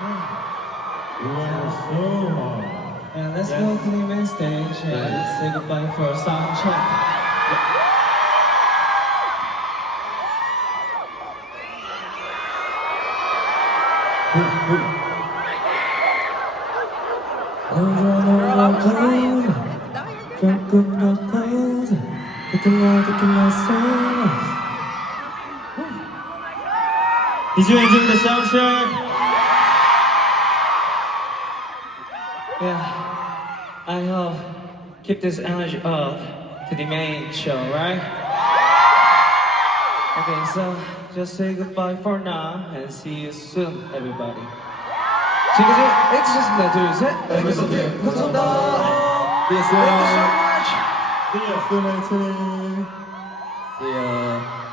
You went so hard. And let's go to the main stage and say goodbye for sound check. 조금 더 close. Did you enjoy the sound check? Yeah, I hope keep this energy up to the main show, right? Okay, so just say goodbye for now and see you soon, everybody. 지금까지 에이티즈였습니다. 둘, 셋. 네, 감사합니다. Yes, Thank you so much. See you. See you. See ya.